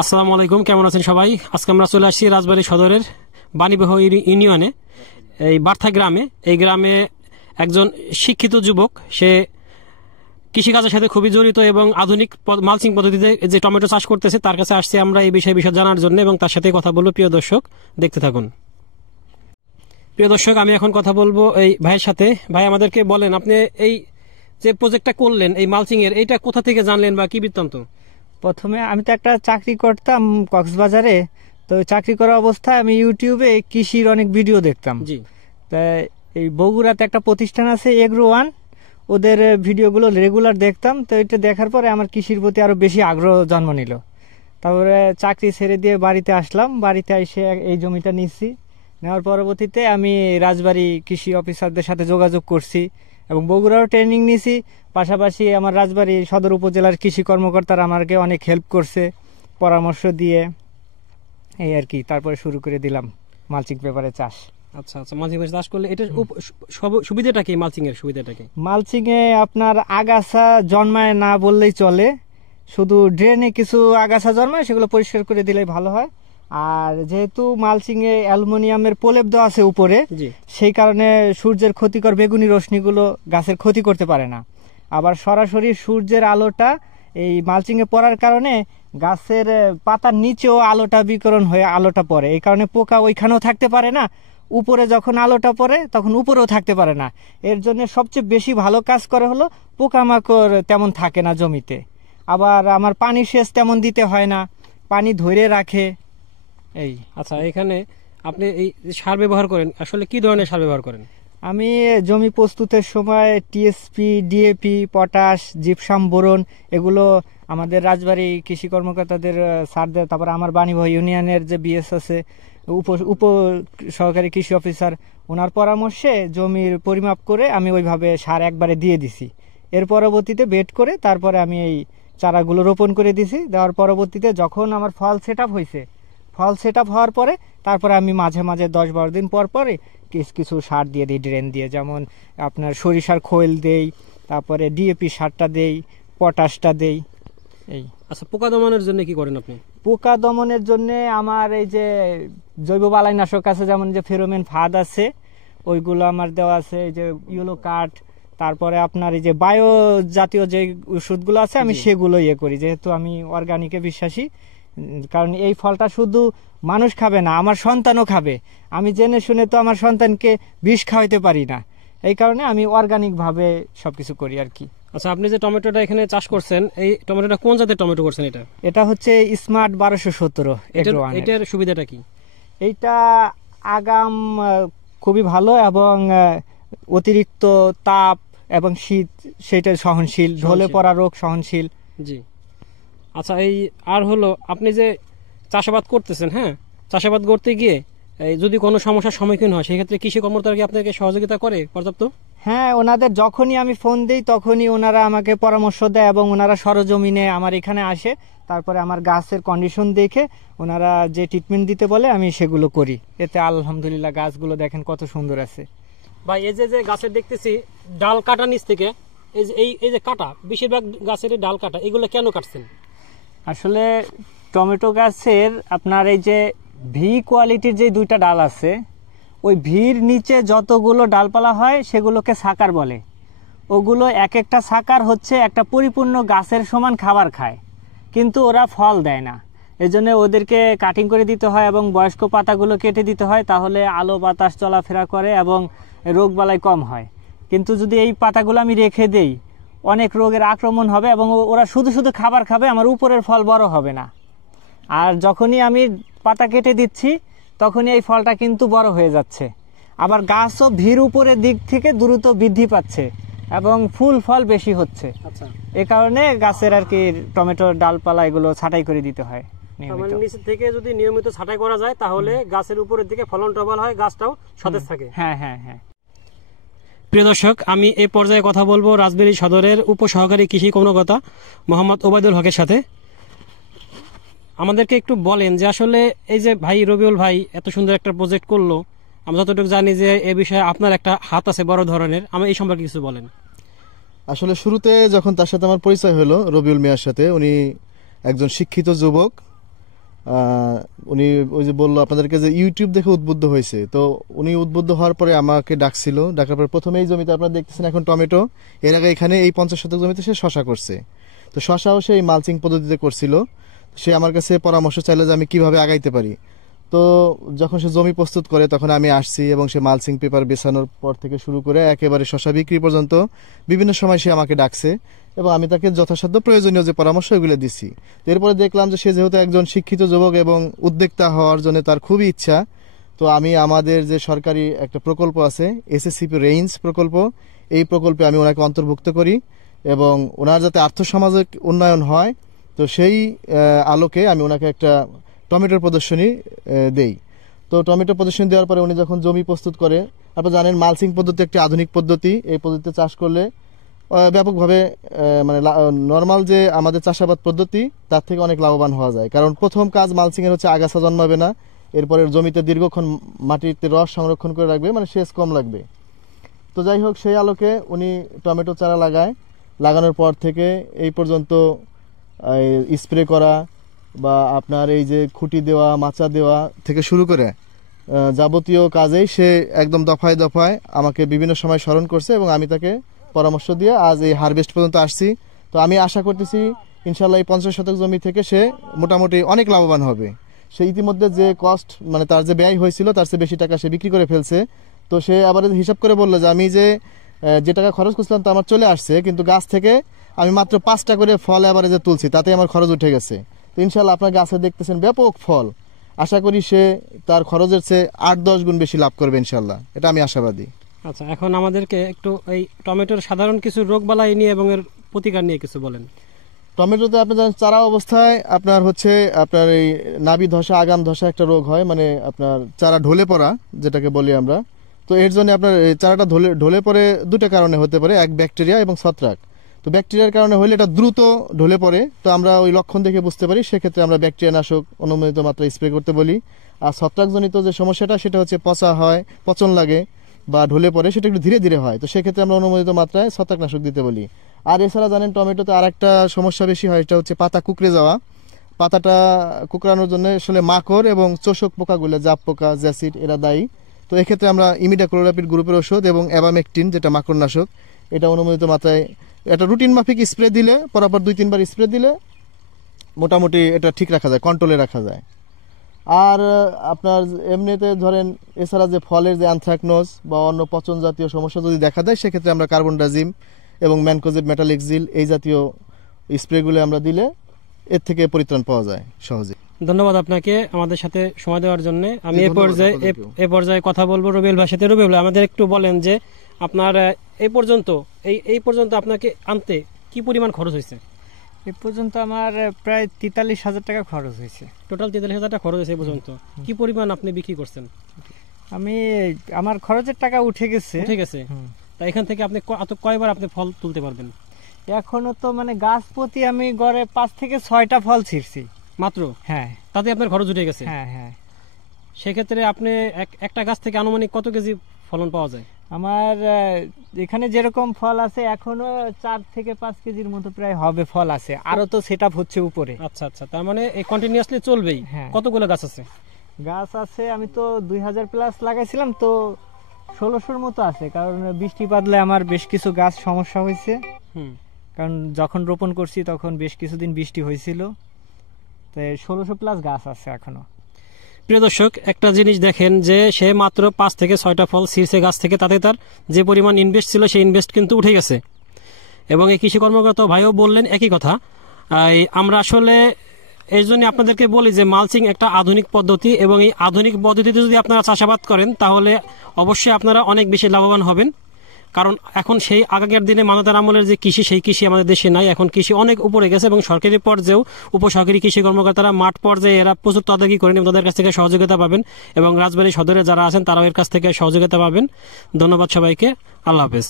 আসসালামু আলাইকুম, কেমন আছেন সবাই? আজকে আমরা চলে আসছি রাজবাড়ী সদরের বাণীবাহ ইউনিয়নে, এই বার্থা গ্রামে। এই গ্রামে একজন শিক্ষিত যুবক, সে কৃষিকাজের সাথে খুবই জড়িত এবং আধুনিক মালচিং পদ্ধতিতে যে টমেটো চাষ করতেছে, তার কাছে আসছি আমরা এই বিষয়ে জানার জন্য এবং তার সাথে কথা বলবো। প্রিয় দর্শক, দেখতে থাকুন। প্রিয় দর্শক, আমি এখন কথা বলবো এই ভাইয়ের সাথে। ভাই, আমাদেরকে বলেন, আপনি এই যে প্রজেক্টটা করলেন এই মালচিং এর, এইটা কোথা থেকে জানলেন বা কি বৃত্তান্ত? প্রথমে আমি তো একটা চাকরি করতাম কক্সবাজারে। তো চাকরি করা অবস্থায় আমি ইউটিউবে কৃষির অনেক ভিডিও দেখতাম। জি। তাই এই বগুড়াতে একটা প্রতিষ্ঠান আছে এগ্রো ওয়ান, ওদের ভিডিওগুলো রেগুলার দেখতাম। তো এটা দেখার পরে আমার কৃষির প্রতি আরো বেশি আগ্রহ জন্ম নিল। তারপরে চাকরি ছেড়ে দিয়ে বাড়িতে আসলাম। বাড়িতে এসে এই জমিটা নিচ্ছি। নেওয়ার পরবর্তীতে আমি রাজবাড়ী কৃষি অফিসারদের সাথে যোগাযোগ করছি এবং বগুড়ারও ট্রেনিং নিয়েছি। পাশাপাশি আমার রাজবাড়ী সদর উপজেলার কৃষি কর্মকর্তারা আমাকে অনেক হেল্প করছে, পরামর্শ দিয়ে এই আর কি। তারপরে শুরু করে দিলাম মালচিং পেপারে চাষ। আচ্ছা আচ্ছা, মালচিং চাষ করলে এটা সুবিধাটা কি? মালচিং এর সুবিধাটা কি? মালচিং এ আপনার আগাছা জন্মায় না বললেই চলে, শুধু ড্রেনে কিছু আগাছা জন্মায়, সেগুলো পরিষ্কার করে দিলেই ভালো হয়। আর যেহেতু মালচিং এ অ্যালুমিনিয়ামের প্রলেপ দেওয়া আছে উপরে, সেই কারণে সূর্যের ক্ষতিকর বেগুনি রশ্মিগুলো গাছের ক্ষতি করতে পারে না। আবার সরাসরি সূর্যের আলোটা এই মালচিং এ পড়ার কারণে গাছের পাতার নিচেও আলোটা বিকিরণ হয়ে আলোটা পড়ে। এই কারণে পোকা ওইখানেও থাকতে পারে না, উপরে যখন আলোটা পড়ে তখন উপরেও থাকতে পারে না। এর জন্য সবচেয়ে বেশি ভালো কাজ করে হলো পোকামাকড় তেমন থাকে না জমিতে। আবার আমার পানি সেচ তেমন দিতে হয় না, পানি ধরে রাখে। এই আচ্ছা, এখানে আপনি এই সার ব্যবহার করেন, আসলে কি ধরনের সার ব্যবহার করেন? আমি জমি প্রস্তুতের সময় TSP, DAP, potash, gypsum, boron এগুলো আমাদের রাজবাড়ী কৃষি কর্মকর্তাদের সার দেয়। তারপর আমার বাণীবাহ ইউনিয়নের যে বিএস আছে, উপ সহকারী কৃষি অফিসার, ওনার পরামর্শে জমির পরিমাপ করে আমি ওইভাবে সার একবারে দিয়ে দিছি। এর পরবর্তীতে বেড করে তারপরে আমি এই চারাগুলো রোপণ করে দিছি। দেওয়ার পরবর্তীতে যখন আমার ফল সেট আপ হয়েছে, ফল সেট আপ হওয়ার পরে তারপরে আমি মাঝে মাঝে 10-12 দিন পর পরে কিছু সার দিয়ে দিই, ড্রেন দিয়ে। যেমন আপনার সরিষার খোল দেই, তারপরে ডিএপি সারটা দেই, পটাশটা দেই। এই আচ্ছা, পোকা দমনের জন্য কি করেন আপনি? পোকা দমনের জন্য আমার এই যে জৈব বালাইনাশক আছে, যেমন যে ফেরোমেন ফাঁদ আছে, ওইগুলো আমার দেওয়া আছে। এই যে ইয়েলো কাঠ, তারপরে আপনার এই যে বায়ো জাতীয় যে ওষুধগুলো আছে, আমি সেগুলো করি, যেহেতু আমি অর্গানিকে বিশ্বাসী। কারণ এই ফলটা শুধু মানুষ খাবে না, আমার সন্তানও খাবে। আমি জেনে শুনে তো আমার সন্তানকে বিষ খাওয়াইতে পারি না, এই কারণে আমি অর্গানিক ভাবে সবকিছু করি আর কি। আচ্ছা, আপনি যে টমেটোটা এখানে চাষ করছেন, এই টমেটোটা কোন জাতের টমেটো করছেন? এটা হচ্ছে স্মার্ট 1217। এটার সুবিধাটা কি? এইটা আগাম খুবই ভালো এবং অতিরিক্ত তাপ এবং শীত সেটা সহনশীল, ঢলে পড়া রোগ সহনশীল। জি। আচ্ছা, এই আর হলো, আপনি যে চাষাবাদ করতেছেন, হ্যাঁ, চাষাবাদ করতে গিয়ে যদি কোনো সমস্যার সম্মুখীন হয়, সেক্ষেত্রে কৃষি কর্মকর্তারা কি আপনাকে সহযোগিতা করে পর্যাপ্ত? হ্যাঁ, ওনাদের যখনই আমি ফোন দিই তখনই ওনারা আমাকে পরামর্শ দেয় এবং ওনারা সরজমিনে আমার এখানে আসে। তারপরে আমার গাছের কন্ডিশন দেখে ওনারা যে ট্রিটমেন্ট দিতে বলে আমি সেগুলো করি। এতে আলহামদুলিল্লাহ গাছগুলো দেখেন কত সুন্দর আছে। ভাই, এই যে গাছের দেখতেছি ডাল কাটা নিচ থেকে, এই যে কাটা, বেশিরভাগ গাছের ডাল কাটা, এগুলো কেন কাটছেন? আসলে টমেটো গাছের আপনার এই যে ভি কোয়ালিটির যে দুইটা ডাল আছে, ওই ভির নিচে যতগুলো ডালপালা হয় সেগুলোকে সাকার বলে। ওগুলো এক একটা সাকার হচ্ছে একটা পরিপূর্ণ গাছের সমান খাবার খায়, কিন্তু ওরা ফল দেয় না। এজন্য ওদেরকে কাটিং করে দিতে হয় এবং বয়স্ক পাতাগুলো কেটে দিতে হয়, তাহলে আলো বাতাস চলাফেরা করে এবং রোগবালাই কম হয়। কিন্তু যদি এই পাতাগুলো আমি রেখে দেই, অনেক রোগের আক্রমণ হবে এবং ওরা শুধু শুধু খাবার খাবে, আমার উপরের ফল বড় হবে না। আর যখনই আমি পাতা কেটে দিচ্ছি তখনই এই ফলটা কিন্তু বড় হয়ে যাচ্ছে, আবার গাছও ভিড় উপরের দিক থেকে দ্রুত বৃদ্ধি পাচ্ছে এবং ফুল ফল বেশি হচ্ছে। আচ্ছা, এই কারণে গাছের আর কি টমেটোর ডালপালা এগুলো ছাঁটাই করে দিতে হয়। নিচ থেকে যদি নিয়মিত ছাঁটাই করা যায় তাহলে গাছের উপরের দিকে ফলনটা ভালো হয়, গাছটাও সতেজ থাকে। হ্যাঁ হ্যাঁ হ্যাঁ। প্রিয় দর্শক, আমি এই পর্যায়ে কথা বলবো রাজবাড়ী সদরের উপসহকারী কৃষি কর্মকর্তা মোহাম্মদ ওবায়দুল হকের সাথে। আমাদেরকে একটু বলেন যে আসলে এই যে ভাই রবিউল ভাই এত সুন্দর একটা প্রজেক্ট করলো, আমরা যতটুকু জানি যে এ বিষয়ে আপনার একটা হাত আছে বড় ধরনের, আমি এই সম্পর্কে কিছু বলেন। আসলে শুরুতে যখন তার সাথে আমার পরিচয় হলো, রবিউল মিয়ার সাথে, উনি একজন শিক্ষিত যুবক উনি ওই যে বললো আপনাদেরকে যে ইউটিউব দেখে উদ্বুদ্ধ হয়েছে, তো উনি উদ্বুদ্ধ হওয়ার পরে আমাকে ডাকছিল। ডাকার পরে প্রথমে এই জমিতে আপনারা দেখতেছেন এখন টমেটো, এর আগে এখানে এই 50 শতক জমিতে সে শশা করছে। তো শশাও সে এই মালচিং পদ্ধতিতে করছিল। সে আমার কাছে পরামর্শ চাইলো যে আমি কিভাবে আগাইতে পারি। তো যখন সে জমি প্রস্তুত করে তখন আমি আসছি এবং সে মালচিং পেপার বেছানোর পর থেকে শুরু করে একেবারে শশা বিক্রি পর্যন্ত বিভিন্ন সময় সে আমাকে ডাকছে এবং আমি তাকে যথাসাধ্য প্রয়োজনীয় যে পরামর্শ এগুলো দিচ্ছি। এরপরে দেখলাম যে সে যেহেতু একজন শিক্ষিত যুবক এবং উদ্যোক্তা হওয়ার জন্য তার খুবই ইচ্ছা, তো আমি আমাদের যে সরকারি একটা প্রকল্প আছে এসএসসিপি রেঞ্জ প্রকল্প, এই প্রকল্পে আমি ওনাকে অন্তর্ভুক্ত করি এবং ওনার যাতে আর্থসামাজিক উন্নয়ন হয়, তো সেই আলোকে আমি ওনাকে একটা টমেটোর প্রদর্শনী দেই। তো টমেটো প্রদর্শনী দেওয়ার পরে উনি যখন জমি প্রস্তুত করে, আপনারা জানেন মালচিং পদ্ধতি একটি আধুনিক পদ্ধতি। এই পদ্ধতিতে চাষ করলে ব্যাপকভাবে মানে নর্মাল যে আমাদের চাষাবাদ পদ্ধতি তার থেকে অনেক লাভবান হওয়া যায়। কারণ প্রথম কাজ মালচিংয়ের হচ্ছে আগাছা জন্মাবে না, এরপরে জমিতে দীর্ঘক্ষণ মাটিতে রস সংরক্ষণ করে রাখবে, মানে সেচ কম লাগবে। তো যাই হোক, সেই আলোকে উনি টমেটো চারা লাগায়। লাগানোর পর থেকে এই পর্যন্ত স্প্রে করা বা আপনার এই যে খুঁটি দেওয়া, মাচা দেওয়া থেকে শুরু করে যাবতীয় কাজেই সে একদম দফায় দফায় আমাকে বিভিন্ন সময় স্মরণ করছে এবং আমি তাকে পরামর্শ দিয়ে আজ এই হারভেস্ট পর্যন্ত আসছি। তো আমি আশা করতেছি ইনশাল্লাহ এই 50 শতক জমি থেকে সে মোটামুটি অনেক লাভবান হবে। সে ইতিমধ্যে যে কস্ট মানে তার যে ব্যয় হয়েছিল তার চেয়ে বেশি টাকা সে বিক্রি করে ফেলছে। তো সে আবার হিসাব করে বললো যে আমি যে টাকা খরচ করছিলাম তা আমার চলে আসছে, কিন্তু গাছ থেকে আমি মাত্র 5টা করে ফল এবারে তুলছি, তাতে আমার খরচ উঠে গেছে। তো ইনশাল্লাহ আপনার গাছে দেখতেছেন ব্যাপক ফল। আশা করি সে তার খরচের চেয়ে 8-10 গুণ বেশি লাভ করবে ইনশাল্লাহ, এটা আমি আশাবাদী। আচ্ছা, এখন আমাদেরকে একটু এই টমেটোর সাধারণ কিছু রোগবালাই নিয়ে এবং এর প্রতিকার নিয়ে কিছু বলেন। টমেটোতে আপনি জানেন চারা অবস্থায় আপনার এই নাবি ধসা, আগাম ধসা একটা রোগ হয়, মানে আপনার চারা ঢলে পড়া যেটাকে বলি আমরা। তো এর জন্য আপনার চারাটা ঢলে পড়ে দুটো কারণে হতে পারে, এক ব্যাকটেরিয়া এবং ছত্রাক। তো ব্যাকটেরিয়ার কারণে হলে এটা দ্রুত ঢলে পড়ে, তো আমরা ওই লক্ষণ দেখে বুঝতে পারি, সেক্ষেত্রে আমরা ব্যাকটেরিয়া নাশক অনুমোদিত মাত্রায় স্প্রে করতে বলি। আর ছত্রাকজনিত যে সমস্যাটা সেটা হচ্ছে পচা হয়, পচন লাগে বা ঢলে পড়ে, সেটা একটু ধীরে ধীরে হয়, তো সেক্ষেত্রে আমরা অনুমোদিত মাত্রায় ছত্রাকনাশক দিতে বলি। আর এছাড়া জানেন টমেটোতে আর একটা সমস্যা বেশি হয়, এটা হচ্ছে পাতা কুকড়ে যাওয়া। পাতাটা কুকড়ানোর জন্য আসলে মাকড় এবং চোষক পোকাগুলো, জাপ পোকা, জ্যাসিড, এরা দায়ী। তো এক্ষেত্রে আমরা ইমিডাক্লোরোপিড গ্রুপের ওষুধ এবং অ্যাবামেকটিন যেটা মাকড়নাশক, এটা অনুমোদিত মাত্রায় এটা রুটিন মাফিক স্প্রে দিলে, পরপর 2-3 বার স্প্রে দিলে মোটামুটি এটা ঠিক রাখা যায়, কন্ট্রোলে রাখা যায়। আর আপনার এমনিতে ধরেন এছাড়া যে ফলের যে অ্যানথ্রাকনোজ বা অন্য পচন জাতীয় সমস্যা যদি দেখা দেয়, সেক্ষেত্রে আমরা কার্বনডাজিম এবং ম্যানকোজেব মেটালিক্সিল এই জাতীয় স্প্রেগুলো আমরা দিলে এর থেকে পরিত্রাণ পাওয়া যায় সহজে। ধন্যবাদ আপনাকে আমাদের সাথে সময় দেওয়ার জন্য। আমি এ পর্যায়ে কথা বলবো রবিউল ভাইয়ের সাথে। রবিউল, আমাদের একটু বলেন যে আপনার এই পর্যন্ত আপনাকে আনতে কি পরিমাণ খরচ হয়েছে? এই পর্যন্ত আমার প্রায় 43,000 টাকা খরচ হয়েছে। টোটাল 43,000 টাকা খরচ হয়েছে এই পর্যন্ত। কি পরিমাণ আপনি বিক্রি করছেন? আমার খরচের টাকা উঠে গেছে। তা এখান থেকে আপনি কয়বার আপনি ফল তুলতে পারবেন? এখনো তো মানে গাছ প্রতি আমি গড়ে 5 থেকে 6টা ফল ছিঁড়ছি মাত্র। হ্যাঁ, তাতে আপনার খরচ উঠে গেছে। হ্যাঁ। সেক্ষেত্রে আপনি একটা গাছ থেকে আনুমানিক কত কেজি ফলন পাওয়া যায়? আমার এখানে যেরকম ফল আছে এখনো 4 থেকে 5 কেজির মতো প্রায় হবে ফল আছে, আরো তো সেট আপ হচ্ছে উপরে। আচ্ছা, তার মানে এই কন্টিনিউয়াসলি চলবেই। কতগুলো গাছ আছে? গাছ আছে আমি তো 2000 প্লাস লাগাইছিলাম, তো 1600-র মতো আছে। কারণ বৃষ্টি বাদলে আমার বেশ কিছু গাছ সমস্যা হয়েছে, কারণ যখন রোপণ করছি তখন বেশ কিছুদিন বৃষ্টি হয়েছিল, তাই 1600 প্লাস গাছ আছে এখনো। প্রিয় দর্শক, একটা জিনিস দেখেন যে সে মাত্র 5 থেকে 6টা ফল ছিঁড়ছে গাছ থেকে, তাতে তার যে পরিমাণ ইনভেস্ট ছিল সেই ইনভেস্ট কিন্তু উঠে গেছে। এবং এই কৃষি কর্মকর্তা ভাইও বললেন একই কথা। আমরা আসলে এই জন্য আপনাদেরকে বলি যে মালচিং একটা আধুনিক পদ্ধতি, এবং এই আধুনিক পদ্ধতিতে যদি আপনারা চাষাবাদ করেন তাহলে অবশ্যই আপনারা অনেক বেশি লাভবান হবেন। কারণ এখন সেই আগের দিনে মানবতার আমলের যে কৃষি, সেই কৃষি আমাদের দেশে নাই। এখন কৃষি অনেক উপরে গেছে এবং সরকারি পর্যায়েও উপসরকারি কৃষি কর্মকর্তারা মাঠ পর্যায়ে এরা প্রচুর তদারকি করেন এবং তাদের কাছ থেকে সহযোগিতা পাবেন, এবং রাজবাড়ী সদরে যারা আছেন তারাও এর কাছ থেকে সহযোগিতা পাবেন। ধন্যবাদ সবাইকে। আল্লাহ হাফেজ।